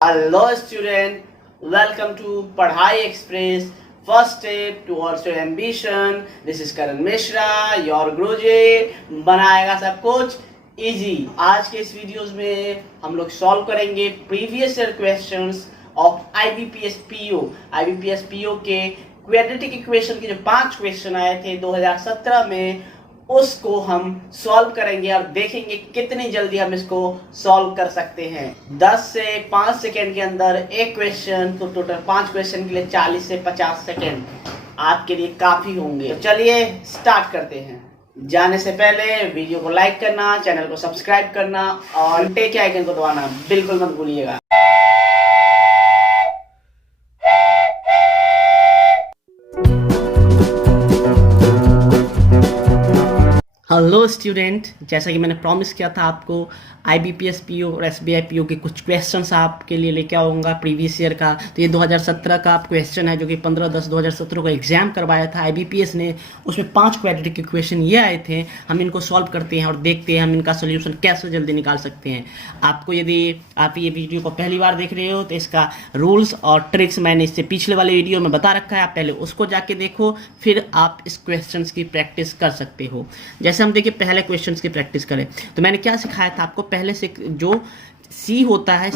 Hello student, welcome to Padhai Express. First step towards your ambition. This is Karan Mishra, your Guruji. बनाएगा सब कुछ easy. आज के इस वीडियोस में हम लोग सॉल्व करेंगे previous year questions of IBPS PO. IBPS PO के क्वाड्रेटिक इक्वेशन के जो 5 क्वेश्चन आए थे 2017 में, उसको हम सॉल्व करेंगे और देखेंगे कितनी जल्दी हम इसको सॉल्व कर सकते हैं। 10 से 5 सेकेंड के अंदर एक क्वेश्चन, तो टोटल 5 क्वेश्चन के लिए 40 से 50 सेकेंड आपके लिए काफी होंगे। तो चलिए स्टार्ट करते हैं। जाने से पहले वीडियो को लाइक करना, चैनल को सब्सक्राइब करना और घंटे के आइकन को दबाना बिल्कुल मत भूलिएगा। हेलो स्टूडेंट, जैसा कि मैंने प्रॉमिस किया था आपको IBPS PO और SBI PO के कुछ क्वेश्चंस आपके लिए लेके आऊँगा प्रीवियस ईयर का। तो ये 2017 का क्वेश्चन है जो कि 15/10/2017 को एग्जाम करवाया था IBPS ने। उसमें 5 क्वाड्रेटिक इक्वेशन ये आए थे। हम इनको सॉल्व करते हैं और देखते हैं हम इनका सोल्यूशन कैसे जल्दी निकाल सकते हैं। आपको यदि आप ये वीडियो को पहली बार देख रहे हो तो इसका रूल्स और ट्रिक्स मैंने इससे पिछले वाले वीडियो में बता रखा है। आप पहले उसको जाके देखो, फिर आप इस क्वेश्चन की प्रैक्टिस कर सकते हो। जैसे हम देखिए पहले क्वेश्चंस की प्रैक्टिस करें तो मैंने क्या सिखाया था आपको, पहले से जो C होता है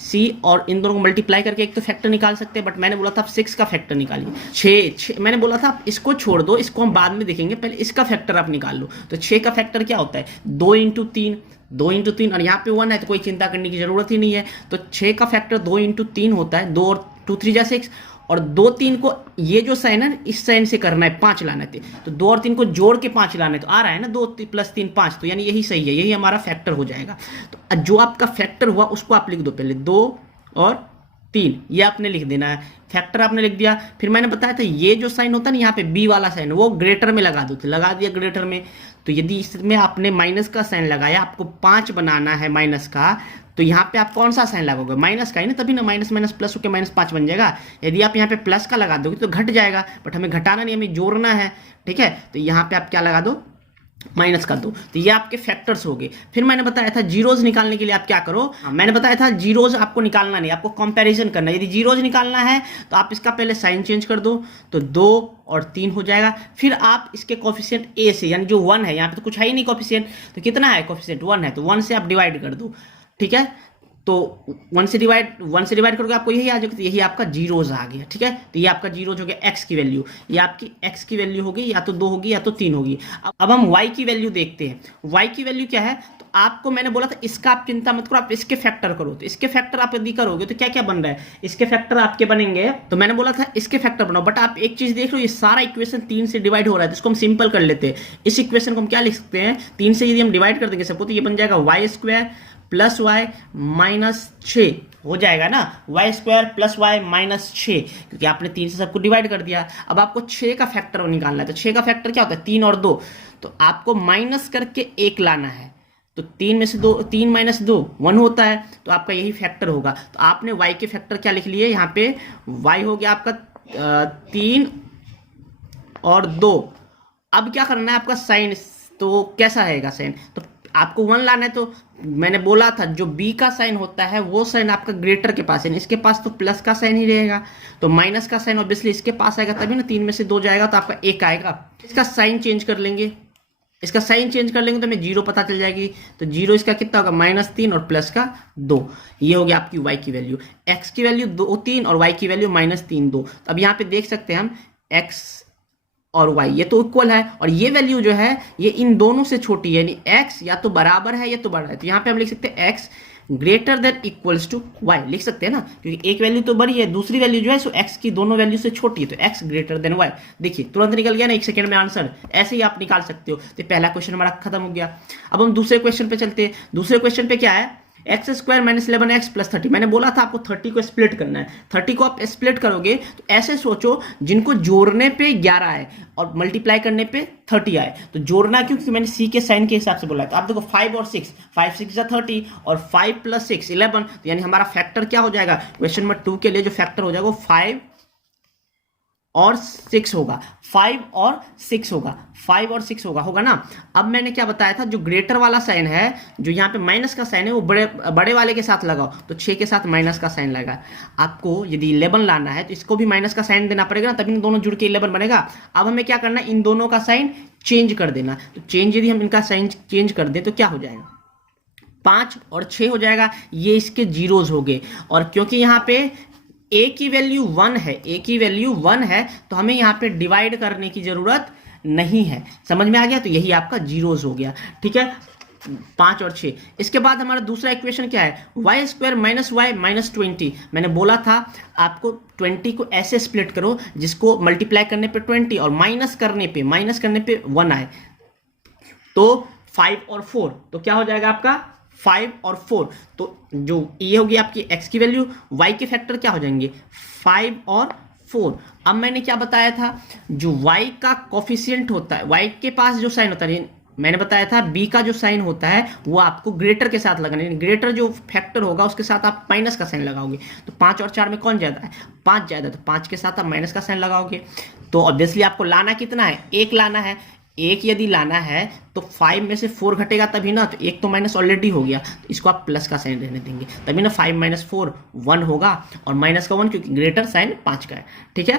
C और इन दोनों को मल्टीप्लाई करके एक तो फैक्टर निकाल सकते हैं, बट मैंने बोला था आप 6 का फैक्टर निकालिए। 6 मैंने बोला था आप इसको छोड़ दो, इसको हम बाद में देखेंगे, पहले इसका फैक्टर आप निकाल लो। तो 6 का फैक्टर क्या होता है, 2 × 3 और यहाँ पे 1 है तो कोई चिंता करने की जरूरत ही नहीं है। तो 6 का फैक्टर 2 × 3 होता है, 2 और 2 3 जा 6 और 2 3 को ये जो साइन है इस साइन से करना है, 5 लाना है। तो 2 और 3 को जोड़ के 5 लाना है, तो आ रहा है ना 2 + 3 5, तो यानी यही सही है, यही हमारा फैक्टर हो जाएगा। तो जो आपका फैक्टर हुआ उसको आप लिख दो, पहले 2 और 3 ये आपने लिख देना है, फैक्टर आपने लिख दिया। फिर मैंने बताया था ये जो साइन होता है ना यहाँ पे B वाला साइन, वो ग्रेटर में लगा दो, तो लगा दिया ग्रेटर में। तो यदि इसमें आपने माइनस का साइन लगाया, आपको 5 बनाना है माइनस का, तो यहाँ पे आप कौन सा साइन लगाओगे, माइनस का ही ना, तभी ना माइनस माइनस प्लस होकर -5 बन जाएगा। यदि आप यहाँ पे प्लस का लगा दोगे तो घट जाएगा, बट हमें घटाना नहीं, हमें जोड़ना है, ठीक है। तो यहाँ पे आप क्या लगा दो, माइनस का 2। तो ये आपके फैक्टर्स हो गए। फिर मैंने बताया था जीरोज निकालने के लिए आप क्या करो, मैंने बताया था जीरोज आपको निकालना नहीं, आपको कंपैरिजन करना है। यदि जीरोज निकालना है तो आप इसका पहले साइन चेंज कर दो, तो 2 और 3 हो जाएगा। फिर आप इसके कोफिशिएंट A से, यानी जो 1 है, यहाँ पे तो कुछ है ही नहीं कोफिशिएंट, तो कितना है कोफिशिएंट, 1 है, तो 1 से आप डिवाइड कर दो, ठीक है। तो 1 से डिवाइड करोगे आपको यही आ जाएगा, तो यही आपका जीरोज आ गया, ठीक है। तो ये आपका जीरोज हो गया x की वैल्यू, ये आपकी x की वैल्यू होगी, या तो 2 होगी या तो 3 होगी। अब हम y की वैल्यू देखते हैं। y की वैल्यू क्या है, तो आपको मैंने बोला था इसका आप चिंता मत करो, आप इसके फैक्टर करो। तो इसके फैक्टर आप यदि करोगे तो क्या क्या बन रहा है, इसके फैक्टर आपके बनेंगे, तो मैंने बोला था इसके फैक्टर बनाओ, बट आप एक चीज देख लो, ये सारा इक्वेशन 3 से डिवाइड हो रहा है, तो इसको हम सिंपल कर लेते हैं। इस इक्वेशन को हम क्या लिख सकते हैं, 3 से यदि हम डिवाइड कर देंगे सबको, तो ये बन जाएगा y² + y -6 हो जाएगा ना, y² + y -6, क्योंकि आपने 3 से सबको डिवाइड कर दिया। अब आपको 6 का फैक्टर निकालना है, तो 6 का फैक्टर क्या होता है, 3 और 2, तो आपको माइनस करके 1 लाना है। तो 3 में से 2, 3 - 2 1 होता है, तो आपका यही फैक्टर होगा। तो आपने y के फैक्टर क्या लिख लिए, यहाँ पे y हो गया आपका 3 और 2। अब क्या करना है आपका साइन, तो कैसा रहेगा साइन, तो आपको 1 लाना है। तो मैंने बोला था जो B का साइन होता है वो साइन आपका ग्रेटर के पास है, इसके पास तो प्लस का साइन ही रहेगा, तो माइनस का साइन ऑब्वियसली इसके पास आएगा, तभी ना 3 में से 2 जाएगा तो आपका 1 आएगा। इसका साइन चेंज कर लेंगे, इसका साइन चेंज कर लेंगे तो हमें 0 पता चल जाएगी। तो 0 इसका कितना होगा, -3 और प्लस का 2, ये हो गया आपकी y की वैल्यू। x की वैल्यू 2 3 और y की वैल्यू -3 2। अब यहाँ पे देख सकते हैं हम x और y ये तो इक्वल है, और ये वैल्यू जो है ये इन दोनों से छोटी है, यानी x या तो बराबर है या तो बड़ा है। तो यहाँ पे हम लिख सकते हैं x > y लिख सकते हैं ना, क्योंकि एक वैल्यू तो बड़ी है, दूसरी वैल्यू जो है सो x की दोनों वैल्यू से छोटी है, तो x > y। देखिए तुरंत निकल गया ना, 1 सेकंड में आंसर, ऐसे ही आप निकाल सकते हो। तो पहला क्वेश्चन हमारा खत्म हो गया। अब हम दूसरे क्वेश्चन पे चलते हैं। दूसरे क्वेश्चन पे क्या है, x² - 11x + 30। मैंने बोला था आपको 30 को स्प्लिट करना है। 30 को आप स्प्लिट करोगे तो ऐसे सोचो जिनको जोड़ने पे 11 आए और मल्टीप्लाई करने पे 30 आए। तो जोड़ना क्यों, क्योंकि मैंने C के साइन के हिसाब से बोला है। तो आप देखो 5 और 6, 5 6 जा 30 और 5 + 6 11, तो यानी हमारा फैक्टर क्या हो जाएगा, क्वेश्चन नंबर 2 के लिए जो फैक्टर हो जाएगा वो 5 और 6 होगा, 5 और 6 होगा, 5 और 6 होगा ना। अब मैंने क्या बताया था, जो ग्रेटर वाला साइन है, जो यहाँ पे माइनस का साइन है, वो बड़े वाले के साथ लगाओ, तो 6 के साथ माइनस का साइन लगा। आपको यदि 11 लाना है तो इसको भी माइनस का साइन देना पड़ेगा ना, तभी दोनों जुड़ के 11 बनेगा। अब हमें क्या करना है, इन दोनों का साइन चेंज कर देना। तो चेंज यदि हम इनका साइन चेंज कर दें तो क्या हो जाएगा, 5 और 6 हो जाएगा। ये इसके जीरोज हो गए, और क्योंकि यहाँ पे a की वैल्यू 1 है, a की वैल्यू 1 है, तो हमें यहाँ पे डिवाइड करने की जरूरत नहीं है। समझ में आ गया, तो यही आपका जीरोज हो गया। ठीक है, 5 और 6। इसके बाद हमारा दूसरा इक्वेशन क्या है, Y square minus Y minus 20। मैंने बोला था आपको 20 को ऐसे स्प्लिट करो जिसको मल्टीप्लाई करने पे 20 और माइनस करने पे 1 आए, तो 5 और 4, तो क्या हो जाएगा आपका 5 और 4। तो जो ये होगी आपकी x की वैल्यू, y के फैक्टर क्या हो जाएंगे 5 और 4। अब मैंने क्या बताया था, जो y का कोफिशिएंट होता है, y के पास जो साइन होता है, मैंने बताया था b का जो साइन होता है वो आपको ग्रेटर के साथ लगाना है। ग्रेटर जो फैक्टर होगा उसके साथ आप माइनस का साइन लगाओगे। तो 5 और 4 में कौन ज्यादा है, 5 ज्यादा, तो 5 के साथ आप माइनस का साइन लगाओगे। तो ऑब्वियसली आपको लाना कितना है, 1 लाना है। 1 यदि लाना है तो 5 में से 4 घटेगा तभी ना, तो 1 तो माइनस ऑलरेडी हो गया, तो इसको आप प्लस का साइन रहने देंगे, तभी ना 5 माइनस 4 1 होगा, और माइनस का 1 क्योंकि ग्रेटर साइन 5 का है। ठीक है,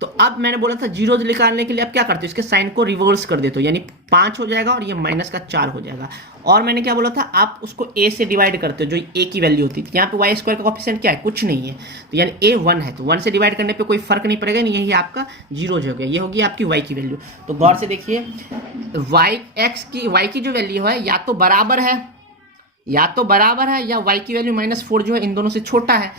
तो अब मैंने बोला था जीरोज निकालने के लिए आप क्या करते हो, इसके साइन को रिवर्स कर देते हो, यानी 5 हो जाएगा और ये माइनस का 4 हो जाएगा। और मैंने क्या बोला था, आप उसको a से डिवाइड करते हो, जो a की वैल्यू होती है। यहाँ पे वाई स्क्वायर का कोफिशिएंट क्या है, कुछ नहीं है, तो यानी a 1 है, तो 1 से डिवाइड करने पे कोई फर्क नहीं पड़ेगा, नहीं यही आपका जीरोज हो गया। ये होगी आपकी y की वैल्यू। तो गौर से देखिए, y की जो वैल्यू है या तो बराबर है या y की वैल्यू -4 जो है इन दोनों से छोटा है।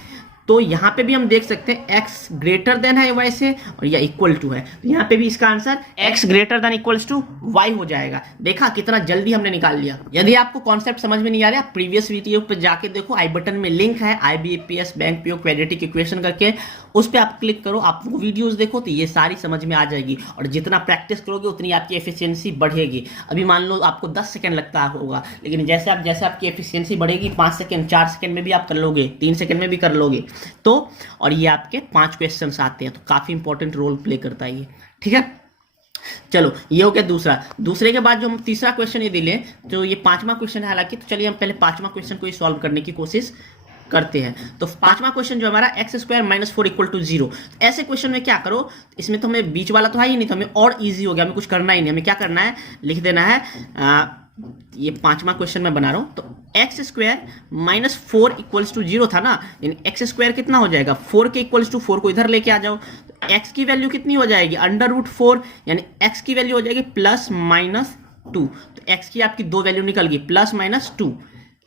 तो यहाँ पे भी हम देख सकते हैं x ग्रेटर देन है y से, और या इक्वल टू है, तो यहाँ पे भी इसका answer x greater than equals to y हो जाएगा। देखा कितना जल्दी हमने निकाल लिया। यदि आपको कॉन्सेप्ट समझ में नहीं आ रहा, प्रीवियस वीडियो पे जाके देखो, आई बटन में लिंक है IBPS bank PO quadratic equation करके, उस पर आप क्लिक करो, आप वो वीडियोस देखो, तो ये सारी समझ में आ जाएगी। और जितना प्रैक्टिस करोगे उतनी आपकी एफिशिएंसी बढ़ेगी। अभी मान लो आपको 10 सेकंड लगता होगा, लेकिन जैसे आपकी एफिशिएंसी बढ़ेगी, 5 सेकंड 4 सेकंड में भी आप कर लोगे, 3 सेकंड में भी कर लोगे। तो और ये आपके 5 क्वेश्चंस आते हैं, तो काफी इंपॉर्टेंट रोल प्ले करता है ये। ठीक है, चलो ये हो गया दूसरे के बाद जो हम तीसरा क्वेश्चन यदि लें, तो ये 5वां क्वेश्चन है हालांकि, तो चलिए हम पहले 5वां क्वेश्चन को ही सॉल्व करने की कोशिश करते हैं। तो 5वां क्वेश्चन जो हमारा x square minus 4 equal to 0। ऐसे क्वेश्चन में क्या करो, इसमें तो हमें बीच वाला तो है ही नहीं, तो हमें और इजी हो गया, हमें कुछ करना ही नहीं। हमें क्या करना है, लिख देना है, ये 5वां क्वेश्चन मैं बना रहा हूं। तो X square minus 4 equals to 0 था ना, यानी एक्स स्क्वायर कितना हो जाएगा 4 के इक्वल्स टू 4 को इधर लेके आ जाओ, तो एक्स की वैल्यू कितनी हो जाएगी √4, यानी एक्स की वैल्यू हो जाएगी +-2। तो एक्स की आपकी दो वैल्यू निकल गई +-2।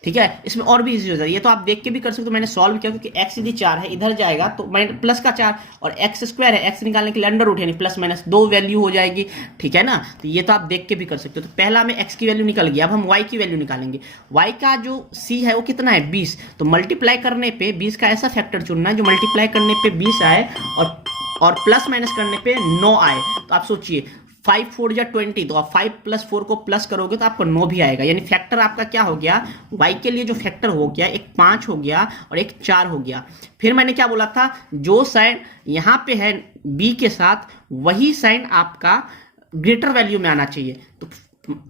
ठीक है, इसमें और भी इजी हो जाता है, ये तो आप देख के भी कर सकते हो। मैंने सॉल्व किया क्योंकि x यदि 4 है, इधर जाएगा तो प्लस का 4, और x स्क्वायर है, x निकालने के लिए √ यानी +-2 वैल्यू हो जाएगी। ठीक है ना, तो ये तो आप देख के भी कर सकते हो। तो पहला में x की वैल्यू निकल गई, अब हम y की वैल्यू निकालेंगे। y का जो c है वो कितना है 20, तो मल्टीप्लाई करने पे 20 का ऐसा फैक्टर चुनना है जो मल्टीप्लाई करने पे 20 आए और प्लस माइनस करने पे 9 आए। तो आप सोचिए 5 4 या 20, तो आप 5 + 4 को प्लस करोगे तो आपको 9 भी आएगा, यानी फैक्टर आपका क्या हो गया, y के लिए जो फैक्टर हो गया, एक 5 हो गया और एक 4 हो गया। फिर मैंने क्या बोला था, जो साइन यहाँ पे है b के साथ, वही साइन आपका ग्रेटर वैल्यू में आना चाहिए। तो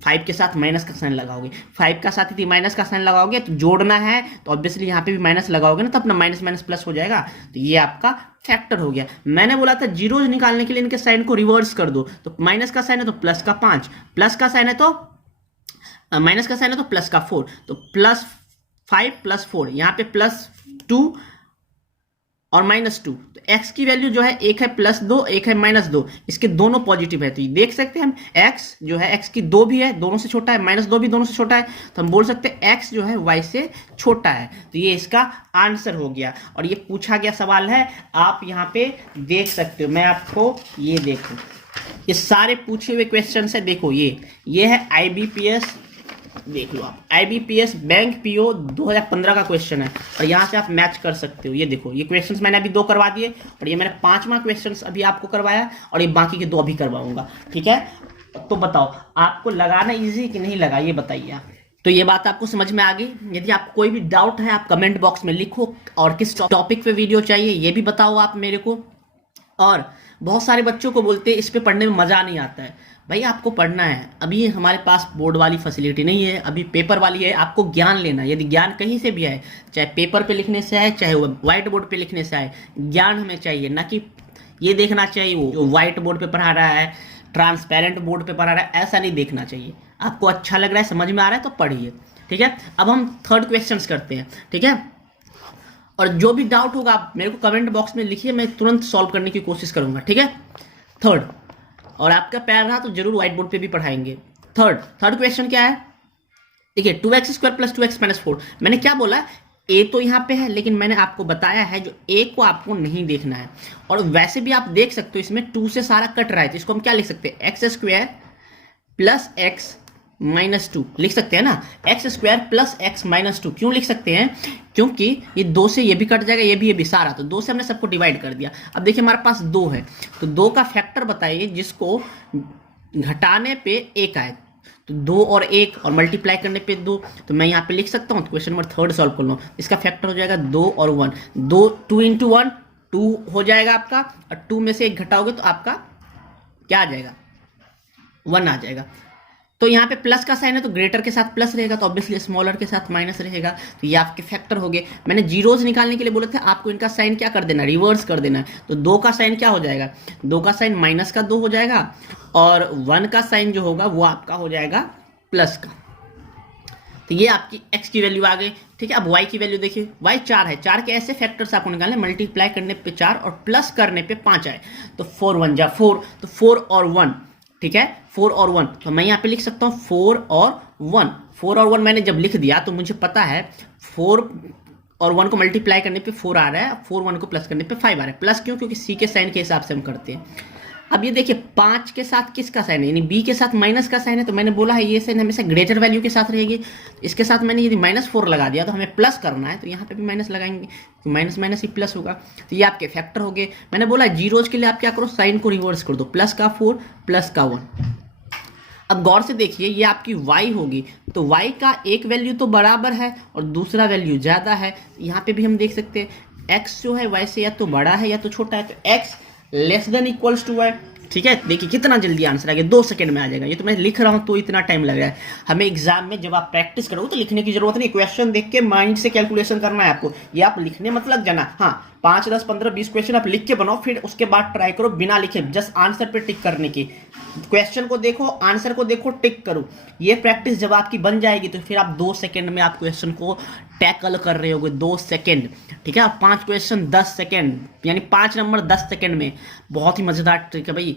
5 के साथ माइनस का साइन लगाओगे, 5 का साथ यदि माइनस का साइन लगाओगे तो जोड़ना है, तो ऑब्वियसली यहाँ पे भी माइनस लगाओगे ना, तो अपना माइनस माइनस प्लस हो जाएगा। तो ये आपका फैक्टर हो गया। मैंने बोला था जीरोज निकालने के लिए इनके साइन को रिवर्स कर दो, तो माइनस का साइन है तो प्लस का 5, प्लस का साइन है तो माइनस का साइन है तो प्लस का 4, तो +5 + 4, यहाँ पे +2 और -2। तो x की वैल्यू जो है, एक है +2 एक है -2, इसके दोनों पॉजिटिव है। तो ये देख सकते हैं हम, x जो है x की 2 भी है, दोनों से छोटा है, -2 भी दोनों से छोटा है, तो हम बोल सकते हैं x जो है y से छोटा है। तो ये इसका आंसर हो गया, और ये पूछा गया सवाल है, आप यहाँ पे देख सकते हो। मैं आपको ये देखो, ये सारे पूछे हुए क्वेश्चन है, देखो ये है IBPS, देख लो आप, IBPS बैंक पीओ 2015 का क्वेश्चन है, और यहाँ से आप मैच कर सकते हो। ये देखो, ये क्वेश्चंस मैंने अभी 2 करवा दिए, और ये मैंने 5वां क्वेश्चंस अभी आपको करवाया, और ये बाकी के 2 अभी करवाऊंगा। ठीक है, तो बताओ आपको लगाना इजी कि नहीं लगा, ये बताइए आप। तो ये बात आपको समझ में आ गई। यदि आपको कोई भी डाउट है आप कमेंट बॉक्स में लिखो, और किस टॉपिक पे वीडियो चाहिए ये भी बताओ आप मेरे को। और बहुत सारे बच्चों को बोलते हैं इस पे पढ़ने में मज़ा नहीं आता है। भाई आपको पढ़ना है, अभी हमारे पास बोर्ड वाली फैसिलिटी नहीं है, अभी पेपर वाली है, आपको ज्ञान लेना है। यदि ज्ञान कहीं से भी आए, चाहे पेपर पे लिखने से आए, चाहे व्हाइट बोर्ड पे लिखने से आए, ज्ञान हमें चाहिए, ना कि ये देखना चाहिए वो जो व्हाइट बोर्ड पे पढ़ा रहा है, ट्रांसपेरेंट बोर्ड पे पढ़ा रहा है, ऐसा नहीं देखना चाहिए। आपको अच्छा लग रहा है, समझ में आ रहा है तो पढ़िए, ठीक है। अब हम थर्ड क्वेश्चन करते हैं, ठीक है। और जो भी डाउट होगा आप मेरे को कमेंट बॉक्स में लिखिए, मैं तुरंत सॉल्व करने की कोशिश करूंगा, ठीक है। थर्ड, और आपका प्यार रहा तो जरूर व्हाइट बोर्ड पे भी पढ़ाएंगे। थर्ड क्वेश्चन क्या है, देखिए 2x² + 2x - 4। मैंने क्या बोला, ए तो यहाँ पे है, लेकिन मैंने आपको बताया है जो ए को आपको नहीं देखना है। और वैसे भी आप देख सकते हो इसमें 2 से सारा कट रहा है, तो इसको हम क्या लिख सकते हैं, x² + x - 2 लिख सकते हैं ना। x² + x - 2 क्यों लिख सकते हैं, क्योंकि ये 2 से ये भी कट जाएगा, ये भी सारा, तो 2 से हमने सबको डिवाइड कर दिया। अब देखिए हमारे पास 2 है, तो 2 का फैक्टर बताइए जिसको घटाने पे 1 आए। तो 2 और 1 और मल्टीप्लाई करने पे 2, तो मैं यहाँ पे लिख सकता हूँ। क्वेश्चन नंबर 3 सॉल्व कर लो, इसका फैक्टर हो जाएगा 2 और 1, 2 × 1 2 हो जाएगा आपका, और 2 में से 1 घटाओगे तो आपका क्या आ जाएगा, 1 आ जाएगा। तो यहाँ पे प्लस का साइन है तो ग्रेटर के साथ प्लस रहेगा, तो ऑब्वियसली स्मॉलर के साथ माइनस रहेगा। तो ये आपके फैक्टर हो गए। मैंने जीरोज निकालने के लिए बोले थे आपको इनका साइन क्या कर देना, रिवर्स कर देना है। तो 2 का साइन क्या हो जाएगा, 2 का साइन -2 हो जाएगा, और 1 का साइन जो होगा वो आपका हो जाएगा प्लस का। तो ये आपकी x की वैल्यू आ गई, ठीक है। अब y की वैल्यू देखिए, y 4 है, 4 के ऐसे फैक्टर्स आपको निकालने, मल्टीप्लाई करने पे 4 और प्लस करने पे 5 आए, तो 4 × 1 = 4, तो 4 और 1, ठीक है, 4 और 1। तो मैं यहाँ पे लिख सकता हूँ 4 और 1। 4 और 1 मैंने जब लिख दिया तो मुझे पता है 4 और 1 को मल्टीप्लाई करने पे 4 आ रहा है, 4 1 को प्लस करने पे 5 आ रहा है। प्लस क्यों, क्योंकि सी के साइन के हिसाब से हम करते हैं। अब ये देखिए 5 के साथ किसका साइन है, यानी बी के साथ माइनस का साइन है, तो मैंने बोला है ये साइन हमेशा ग्रेटर वैल्यू के साथ रहेगी। इसके साथ मैंने यदि -4 लगा दिया तो हमें प्लस करना है, तो यहाँ पे भी माइनस लगाएंगे, तो माइनस माइनस ही प्लस होगा। तो ये आपके फैक्टर हो गए। मैंने बोला जीरोज के लिए आप क्या करो, साइन को रिवर्स कर दो, प्लस का 4 प्लस का 1। अब गौर से देखिए ये आपकी y होगी, तो y का एक वैल्यू तो बराबर है और दूसरा वैल्यू ज़्यादा है। यहाँ पे भी हम देख सकते हैं x जो है y से या तो बड़ा है या तो छोटा है, तो x < y, ठीक है। देखिए कितना जल्दी आंसर आ गया, 2 सेकंड में आ जाएगा। ये तो मैं लिख रहा हूँ तो इतना टाइम लग रहा है। हमें एग्जाम में जब आप प्रैक्टिस करोगे तो लिखने की जरूरत नहीं, क्वेश्चन देख के माइंड से कैलकुलेशन करना है आपको। ये आप लिखने मत लग जाना, हाँ 5 10 15 20 क्वेश्चन आप लिख के बनाओ, फिर उसके बाद ट्राई करो बिना लिखे, जस्ट आंसर पे टिक करने की। क्वेश्चन को देखो, आंसर को देखो, टिक करो। ये प्रैक्टिस जब आपकी बन जाएगी तो फिर आप 2 सेकंड में आप क्वेश्चन को टैकल कर रहे होगे, 2 सेकंड, ठीक है। 5 क्वेश्चन 10 सेकंड, यानी 5 नंबर 10 सेकंड में। बहुत ही मजेदार ट्रिक है भाई,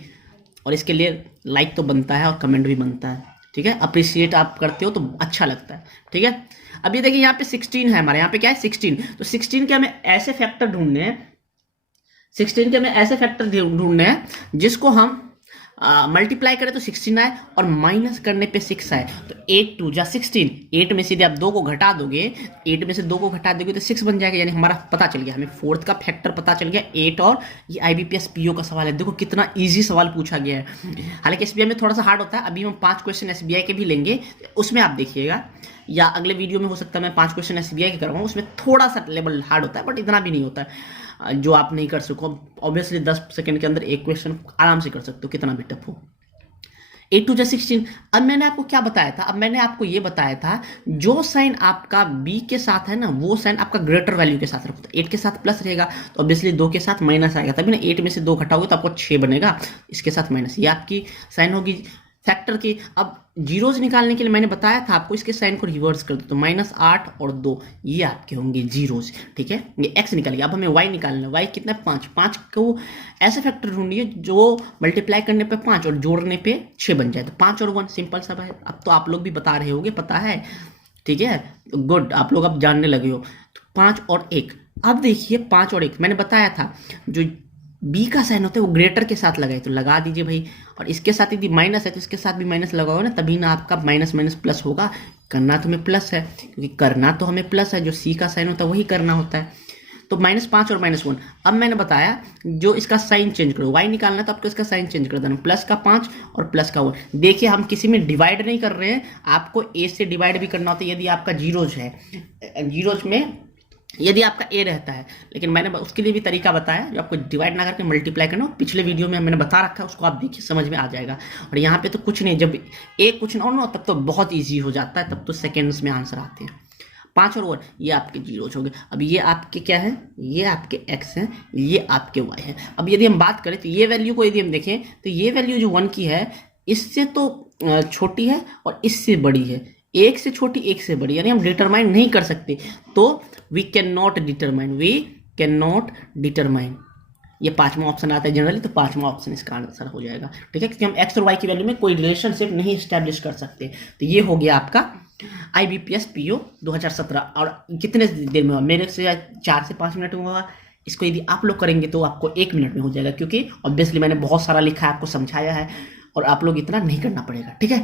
और इसके लिए लाइक तो बनता है और कमेंट भी बनता है, ठीक है। अप्रिशिएट आप करते हो तो अच्छा लगता है, ठीक है। अब ये देखिए यहाँ पे 16 है, हमारे यहाँ पे क्या है 16, तो 16 के हमें ऐसे फैक्टर ढूंढने हैं, 16 के हमें ऐसे फैक्टर ढूंढने हैं जिसको हम मल्टीप्लाई करें तो 16 आए और माइनस करने पे 6 आए। तो 8 2 = 16, 8 में से यदि आप 2 को घटा दोगे, 8 में से 2 को घटा दोगे तो 6 बन जाएगा, यानी हमारा पता चल गया, हमें फोर्थ का फैक्टर पता चल गया 8। और ये IBPS PO का सवाल है, देखो कितना ईजी सवाल पूछा गया है। हालांकि SBI में थोड़ा सा हार्ड होता है, अभी हम 5 क्वेश्चन SBI के भी लेंगे, उसमें आप देखिएगा, या अगले वीडियो में हो सकता है मैं 5 क्वेश्चन SBI के करवाऊँ, उसमें थोड़ा सा लेवल हार्ड होता है, बट इतना भी नहीं होता है जो आप नहीं कर सको। ऑब्वियसली 10 सेकंड के अंदर एक क्वेश्चन आराम से कर सकते हो, कितना भी टफ हो। 8 2 = 16। अब मैंने आपको क्या बताया था, अब मैंने आपको ये बताया था जो साइन आपका b के साथ है ना, वो साइन आपका ग्रेटर वैल्यू के साथ रखो। तो 8 के साथ प्लस रहेगा तो ऑब्वियसली 2 के साथ माइनस आएगा, तभी ना 8 में से 2 घटाओगे तो आपको 6 बनेगा, इसके साथ माइनस। ये आपकी साइन होगी फैक्टर की। अब जीरोज निकालने के लिए मैंने बताया था आपको इसके साइन को रिवर्स कर दो, तो -8 और 2 ये आपके होंगे जीरोज, ठीक है। ये x निकल गया। अब हमें y निकालना है, y कितना है 5। 5 को ऐसे फैक्टर ढूंढिए जो मल्टीप्लाई करने पे 5 और जोड़ने पे 6 बन जाए। तो 5 और 1 सिंपल सा है। अब तो आप लोग भी बता रहे होगे, पता है, ठीक है, गुड, आप लोग अब जानने लगे हो। तो 5 और 1, अब देखिए 5 और 1 मैंने बताया था जो बी का साइन होता है वो ग्रेटर के साथ लगाए, तो लगा दीजिए भाई। और इसके साथ यदि माइनस है तो इसके साथ भी माइनस लगाओ ना, तभी ना आपका माइनस माइनस प्लस होगा। करना तो हमें प्लस है, क्योंकि करना तो हमें प्लस है, जो सी का साइन होता है वही करना होता है। तो -5 और -1। अब मैंने बताया जो इसका साइन चेंज करो, y निकालना तो आपको इसका साइन चेंज कर देना, प्लस का 5 और प्लस का 1। देखिए हम किसी में डिवाइड नहीं कर रहे हैं, आपको a से डिवाइड भी करना होता है। यदि आपका जीरोज है, जीरोज में यदि आपका ए रहता है, लेकिन मैंने उसके लिए भी तरीका बताया जो आपको डिवाइड ना करके मल्टीप्लाई करना, पिछले वीडियो में मैंने बता रखा है, उसको आप देखिए समझ में आ जाएगा। और यहाँ पे तो कुछ नहीं, जब ए कुछ ना हो ना तब तो बहुत ईजी हो जाता है, तब तो सेकेंड्स में आंसर आते हैं। 5 और ओवर, ये आपके जीरोज हो गए। अब ये आपके क्या है, ये आपके एक्स हैं, ये आपके वाई है। अब यदि हम बात करें तो ये वैल्यू को यदि हम देखें तो ये वैल्यू जो 1 की है इससे तो छोटी है और इससे बड़ी है, एक से छोटी एक से बड़ी, यानी हम डिटरमाइन नहीं कर सकते। तो वी कैन नॉट डिटरमाइन, ये 5वां ऑप्शन आता है जनरली, तो 5वां ऑप्शन इसका आंसर हो जाएगा। ठीक है, क्योंकि हम एक्स और वाई की वैल्यू में कोई रिलेशनशिप नहीं स्टैब्लिश कर सकते। तो ये हो गया आपका IBPS PO 2017। और कितने देर में हुआ, मेरे से 4 से 5 मिनट में हुआ। इसको यदि आप लोग करेंगे तो आपको 1 मिनट में हो जाएगा, क्योंकि ऑब्वियसली मैंने बहुत सारा लिखा है, आपको समझाया है, और आप लोग इतना नहीं करना पड़ेगा। ठीक है।